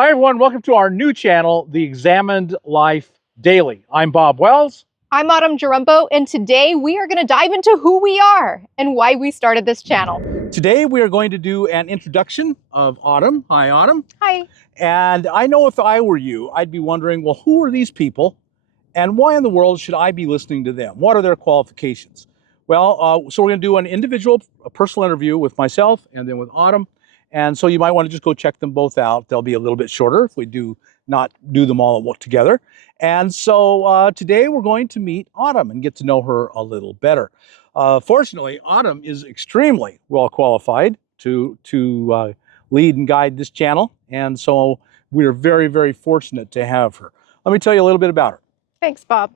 Hi, everyone. Welcome to our new channel, The Examined Life Daily. I'm Bob Wells. I'm Autumn Jerumbo, and today we are going to dive into who we are and why we started this channel. Today, we are going to do an introduction of Autumn. Hi, Autumn. Hi. And I know if I were you, I'd be wondering, well, who are these people? And why in the world should I be listening to them? What are their qualifications? Well, so we're going to do a personal interview with myself and then with Autumn. And so you might want to just go check them both out. They'll be a little bit shorter if we do not do them all together. And so today we're going to meet Autumn and get to know her a little better. Fortunately, Autumn is extremely well qualified to lead and guide this channel. And so we're very, very fortunate to have her. Let me tell you a little bit about her. Thanks, Bob.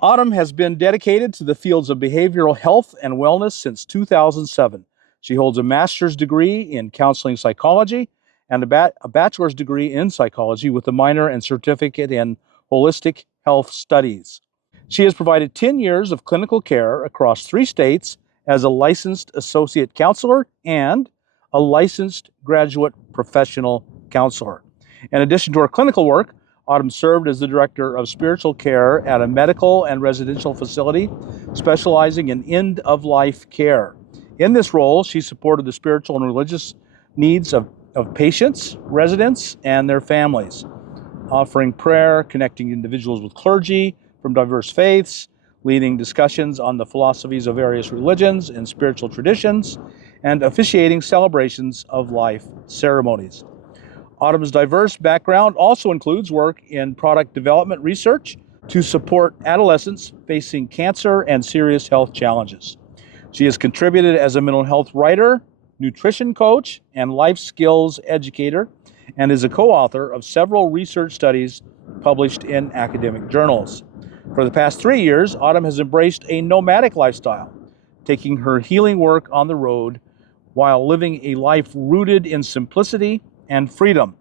Autumn has been dedicated to the fields of behavioral health and wellness since 2007. She holds a master's degree in counseling psychology and a bachelor's degree in psychology with a minor and certificate in holistic health studies. She has provided 10 years of clinical care across 3 states as a licensed associate counselor and a licensed graduate professional counselor. In addition to her clinical work, Autumn served as the director of spiritual care at a medical and residential facility specializing in end-of-life care. In this role, she supported the spiritual and religious needs of patients, residents, and their families, offering prayer, connecting individuals with clergy from diverse faiths, leading discussions on the philosophies of various religions and spiritual traditions, and officiating celebrations of life ceremonies. Autumn's diverse background also includes work in product development research to support adolescents facing cancer and serious health challenges. She has contributed as a mental health writer, nutrition coach, and life skills educator, and is a co-author of several research studies published in academic journals. For the past 3 years, Autumn has embraced a nomadic lifestyle, taking her healing work on the road while living a life rooted in simplicity and freedom.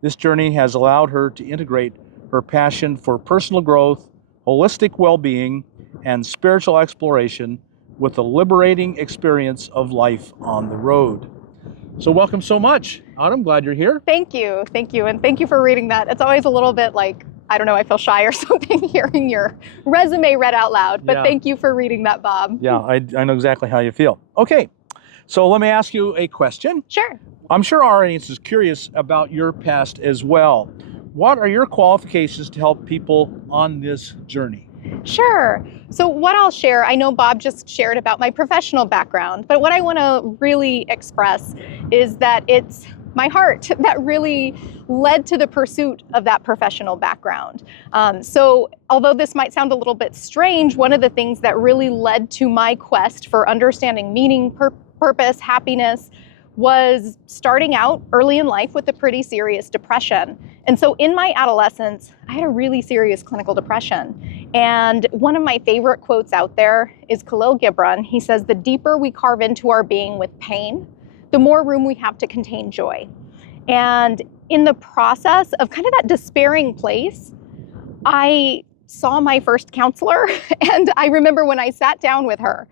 This journey has allowed her to integrate her passion for personal growth, holistic well-being, and spiritual exploration with the liberating experience of life on the road. So welcome so much, Autumn. Glad you're here. Thank you, and thank you for reading that. It's always a little bit like, I don't know, I feel shy or something hearing your resume read out loud, but Thank you for reading that, Bob. Yeah, I know exactly how you feel. Okay, so let me ask you a question. Sure. I'm sure our audience is curious about your past as well. What are your qualifications to help people on this journey? Sure. So what I'll share, I know Bob just shared about my professional background, but what I want to really express is that it's my heart that really led to the pursuit of that professional background. So although this might sound a little bit strange, one of the things that really led to my quest for understanding meaning, purpose, happiness, was starting out early in life with a pretty serious depression. And so in my adolescence, I had a really serious clinical depression. And one of my favorite quotes out there is Khalil Gibran. He says, "The deeper we carve into our being with pain, the more room we have to contain joy." And in the process of kind of that despairing place, I saw my first counselor. And I remember when I sat down with her,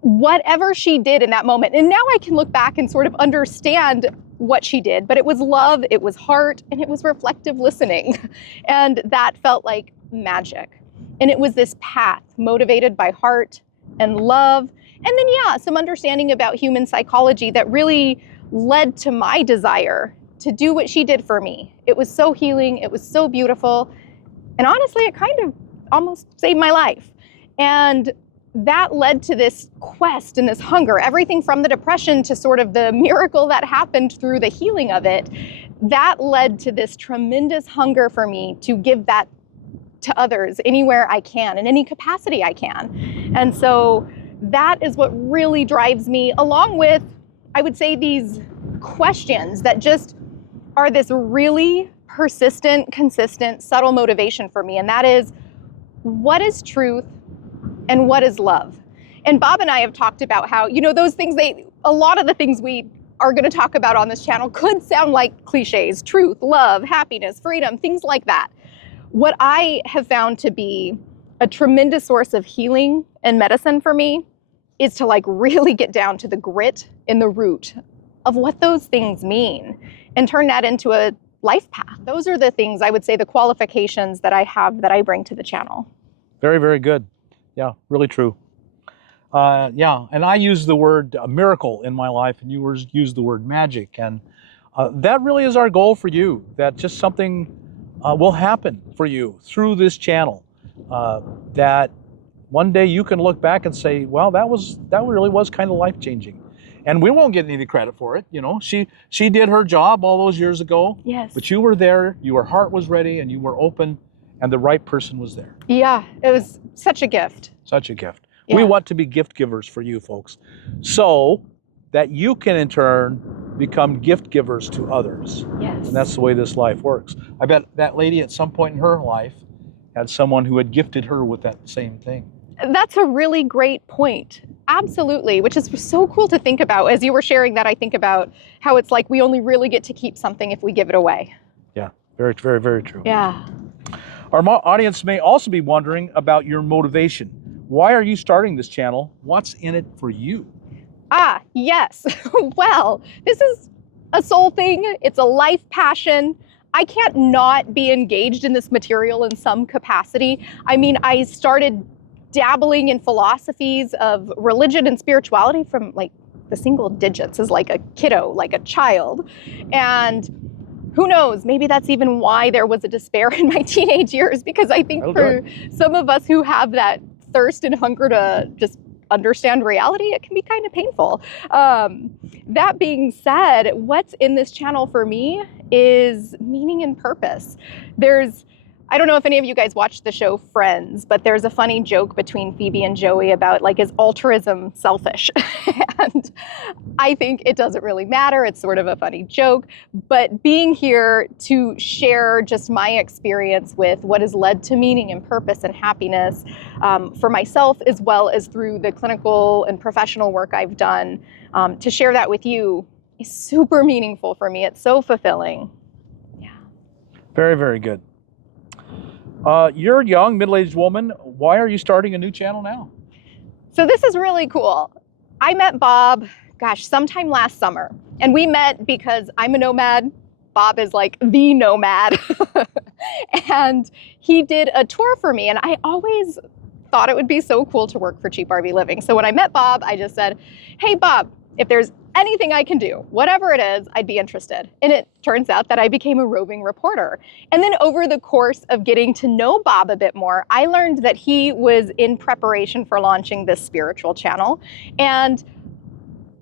whatever she did in that moment, and now I can look back and sort of understand what she did, but it was love, it was heart, and it was reflective listening. And that felt like magic. And it was this path motivated by heart and love. And then, some understanding about human psychology that really led to my desire to do what she did for me. It was so healing, it was so beautiful. And honestly, it kind of almost saved my life. And that led to this quest and this hunger, everything from the depression to sort of the miracle that happened through the healing of it. That led to this tremendous hunger for me to give that to others anywhere I can, in any capacity I can. And so that is what really drives me, along with, I would say, these questions that just are this really persistent, consistent, subtle motivation for me. And that is, what is truth? And what is love? And Bob and I have talked about how, those things, a lot of the things we are going to talk about on this channel could sound like cliches: truth, love, happiness, freedom, things like that. What I have found to be a tremendous source of healing and medicine for me is to really get down to the grit and the root of what those things mean and turn that into a life path. Those are the things I would say, the qualifications that I have that I bring to the channel. Very, very good. Yeah, really true. Yeah, and I use the word miracle in my life, and you use the word magic, and that really is our goal for you, that just something will happen for you through this channel, that one day you can look back and say, well, that really was kind of life-changing. And we won't get any credit for it. She did her job all those years ago. Yes. But you were there, your heart was ready, and you were open, and the right person was there. Yeah, it was such a gift. Such a gift. Yeah. We want to be gift givers for you folks, so that you can in turn become gift givers to others. Yes. And that's the way this life works. I bet that lady at some point in her life had someone who had gifted her with that same thing. That's a really great point. Absolutely, which is so cool to think about. As you were sharing that, I think about how it's like we only really get to keep something if we give it away. Yeah, very, very, very true. Yeah. Our audience may also be wondering about your motivation. Why are you starting this channel? What's in it for you? Yes. Well, this is a soul thing. It's a life passion. I can't not be engaged in this material in some capacity. I mean, I started dabbling in philosophies of religion and spirituality from like the single digits as like a kiddo, like a child. And who knows, maybe that's even why there was a despair in my teenage years, because I think for some of us who have that thirst and hunger to just understand reality, it can be kind of painful. That being said, what's in this channel for me is meaning and purpose. I don't know if any of you guys watched the show Friends, but there's a funny joke between Phoebe and Joey about like, is altruism selfish? And I think it doesn't really matter. It's sort of a funny joke, but being here to share just my experience with what has led to meaning and purpose and happiness for myself, as well as through the clinical and professional work I've done, to share that with you is super meaningful for me. It's so fulfilling. Yeah. Very, very good. You're a young, middle-aged woman. Why are you starting a new channel now? So this is really cool. I met Bob, sometime last summer. And we met because I'm a nomad. Bob is like the nomad. And he did a tour for me. And I always thought it would be so cool to work for Cheap RV Living. So when I met Bob, I just said, hey, Bob, if there's anything I can do, whatever it is, I'd be interested. And it turns out that I became a roving reporter. And then over the course of getting to know Bob a bit more, I learned that he was in preparation for launching this spiritual channel. And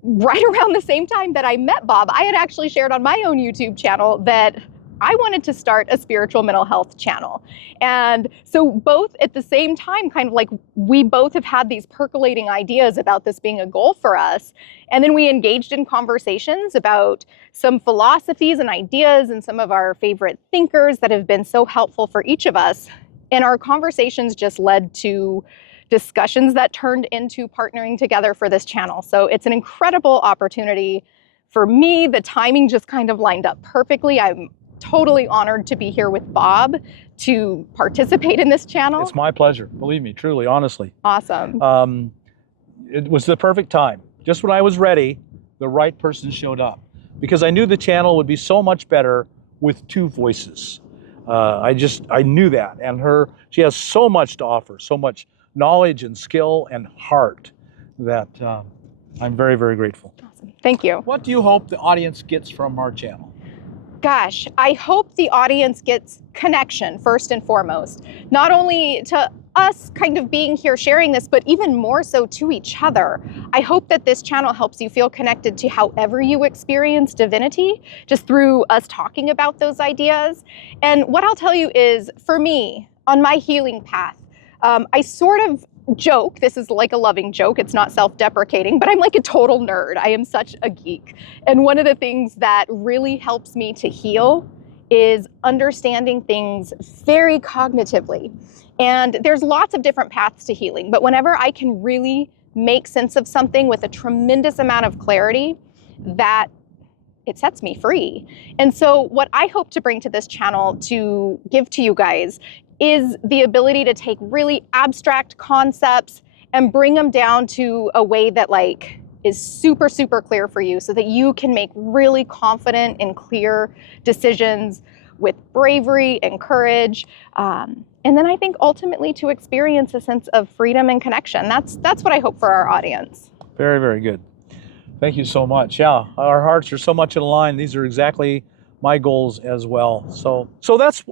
right around the same time that I met Bob, I had actually shared on my own YouTube channel that I wanted to start a spiritual mental health channel. And so both at the same time, kind of like we both have had these percolating ideas about this being a goal for us. And then we engaged in conversations about some philosophies and ideas and some of our favorite thinkers that have been so helpful for each of us. And our conversations just led to discussions that turned into partnering together for this channel. So it's an incredible opportunity for me. The timing just kind of lined up perfectly. I'm totally honored to be here with Bob to participate in this channel. It's my pleasure. Believe me, truly, honestly. Awesome. It was the perfect time. Just when I was ready, the right person showed up, because I knew the channel would be so much better with two voices. I knew that. And she has so much to offer, so much knowledge and skill and heart that I'm very, very grateful. Awesome. Thank you. What do you hope the audience gets from our channel? Gosh, I hope the audience gets connection first and foremost, not only to us kind of being here sharing this, but even more so to each other. I hope that this channel helps you feel connected to however you experience divinity, just through us talking about those ideas. And what I'll tell you is, for me, on my healing path, I sort of joke, this is like a loving joke, it's not self-deprecating, but I'm like a total nerd. I am such a geek. And one of the things that really helps me to heal is understanding things very cognitively. And there's lots of different paths to healing, but whenever I can really make sense of something with a tremendous amount of clarity, that it sets me free. And so what I hope to bring to this channel to give to you guys is the ability to take really abstract concepts and bring them down to a way that like is super, super clear for you, so that you can make really confident and clear decisions with bravery and courage. And then I think ultimately to experience a sense of freedom and connection. That's what I hope for our audience. Very, very good. Thank you so much. Yeah, our hearts are so much in line. These are exactly my goals as well. So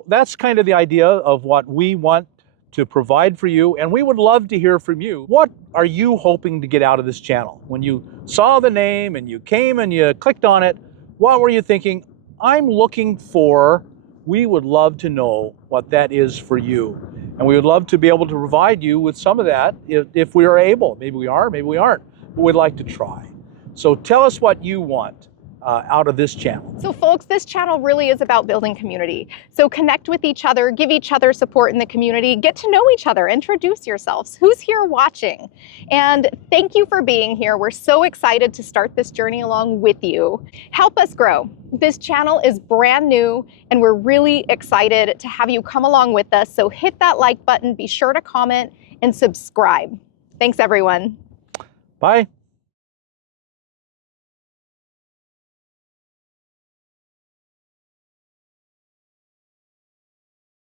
that's kind of the idea of what we want to provide for you, and we would love to hear from you. What are you hoping to get out of this channel? When you saw the name and you came and you clicked on it, what were you thinking? I'm looking for. We would love to know what that is for you, and we would love to be able to provide you with some of that if we are able. Maybe we are, maybe we aren't, but we'd like to try. So tell us what you want out of this channel. So folks, this channel really is about building community. So connect with each other, give each other support in the community, get to know each other, introduce yourselves. Who's here watching? And thank you for being here. We're so excited to start this journey along with you. Help us grow. This channel is brand new and we're really excited to have you come along with us. So hit that like button, be sure to comment and subscribe. Thanks everyone. Bye.